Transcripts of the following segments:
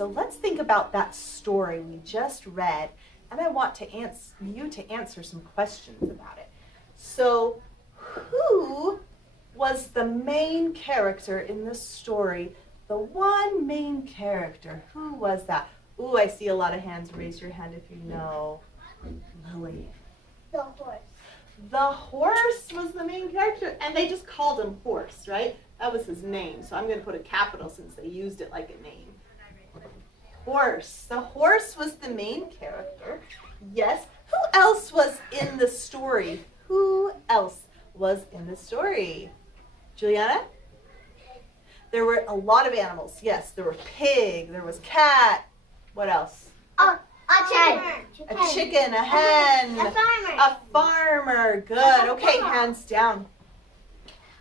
So let's think about that story we just read, and I want you to answer some questions about it. So who was the main character in the story? The one main character, who was that? Ooh, I see a lot of hands. Raise your hand if you know. Lily. The horse. The horse was the main character, and they just called him Horse, right? That was his name, so I'm going to put a capital since they used it like a name. Horse. The horse was the main character. Yes. Who else was in the story? Who else was in the story? Juliana? There were a lot of animals. Yes, there were pig, there was cat. What else? A chicken. A chicken, a hen. A farmer. A farmer. Good. Okay, hands down.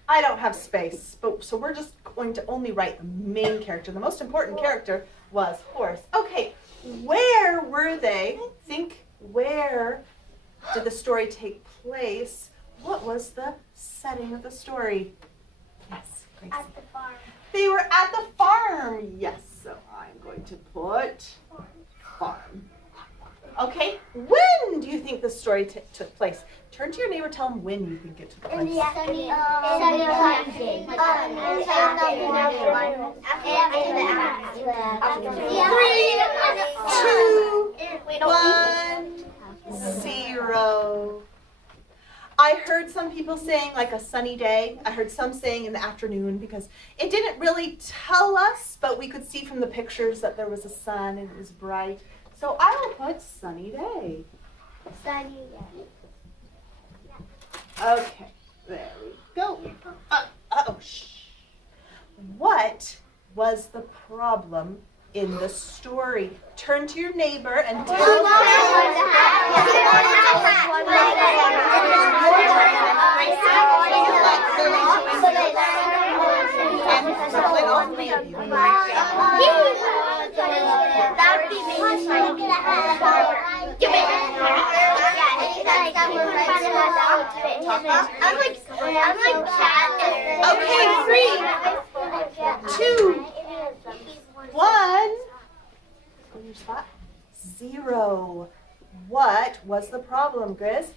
I don't have space, so we're just going to only write the main character. The most important character was horse. Okay, where were they? Think, where did the story take place? What was the setting of the story? Yes, Gracie. At the farm. They were at the farm. Yes, so I'm going to put farm. Okay, when do you think the story took place? Turn to your neighbor, tell them when you think it took place. In the afternoon. After the 3, 2, 1, 0. I heard some people saying like a sunny day. I heard some saying in the afternoon because it didn't really tell us, but we could see from the pictures that there was a sun and it was bright. So I will put sunny day. Sunny day. Okay, there we go. Uh-oh, shh. What was the problem in the story? Turn to your neighbor and tell them. I'm like cat. Okay, 3, 2, 1. On your spot. 0. What was the problem, Grizz?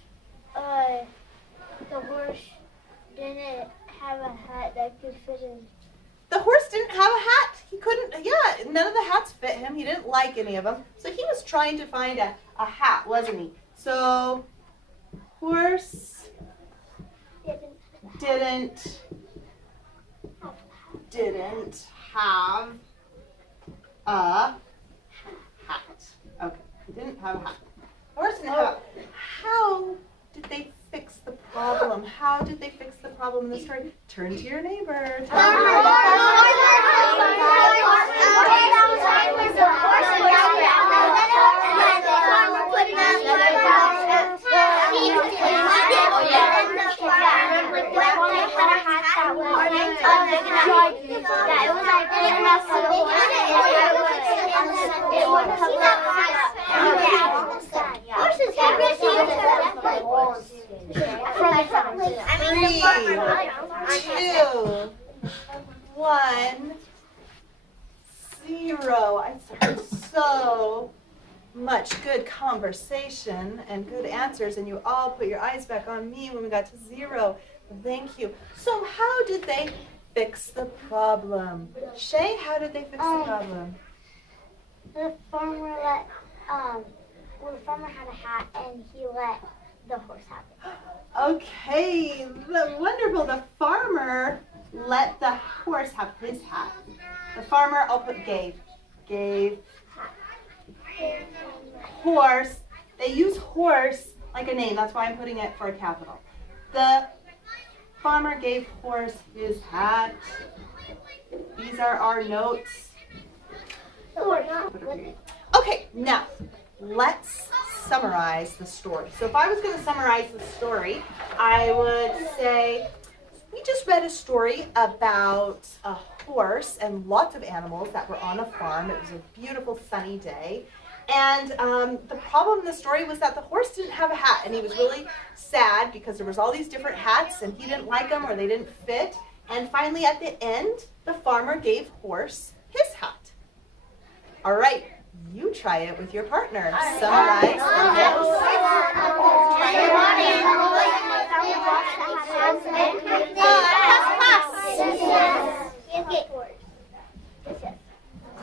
The horse didn't have a hat that could fit in. The horse didn't have a hat. He couldn't, none of the hats fit him. He didn't like any of them. So he was trying to find a hat, wasn't he? So, horse didn't have a hat. Okay, he didn't have a hat. Horse didn't have a hat. How did they fix the problem? How did they fix the problem in the story? Turn to your neighbor. Three, 2, 1, 0. I heard so much good conversation and good answers, and you all put your eyes back on me when we got to 0. Thank you. So how did they fix the problem? Shay, how did they fix the problem? The farmer the farmer had a hat and he let the horse have it. Okay, wonderful. The farmer let the horse have his hat. The farmer, I'll put gave horse. They use horse like a name. That's why I'm putting it for a capital. The farmer gave horse his hat. These are our notes. Okay, now let's summarize the story. So if I was going to summarize the story, I would say we just read a story about a horse and lots of animals that were on a farm. It was a beautiful sunny day. And the problem in the story was that the horse didn't have a hat, and he was really sad because there was all these different hats and he didn't like them or they didn't fit. And finally at the end, the farmer gave horse his hat. All right, you try it with your partner. Summarize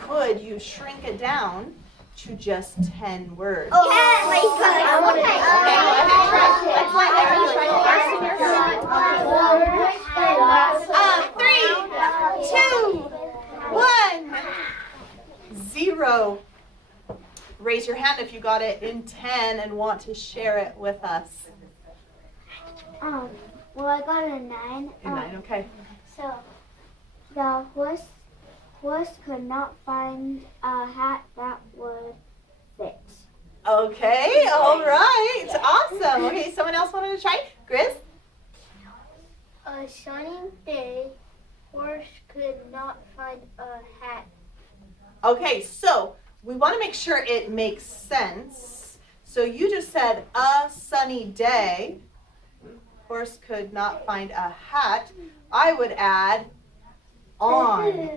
Could you shrink it down to just 10 words? Oh, yes, I want to. Okay, go ahead. Let's let everyone try first in your 3, 2, 1, 0. Raise your hand if you got it in 10 and want to share it with us. Well, I got a 9. A 9, okay. So, the horse could not find a hat that would fit. Okay, all right. Awesome. Okay, someone else wanted to try? Grizz? A sunny day, horse could not find a hat. Okay, so we want to make sure it makes sense. So you just said a sunny day. Horse could not find a hat. I would add on.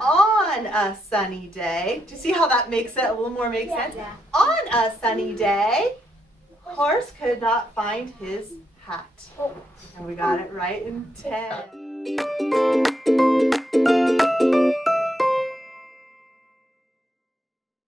On a sunny day. Do you see how that makes it a little more make sense? Yeah. On a sunny day, horse could not find his hat. And we got it right in 10.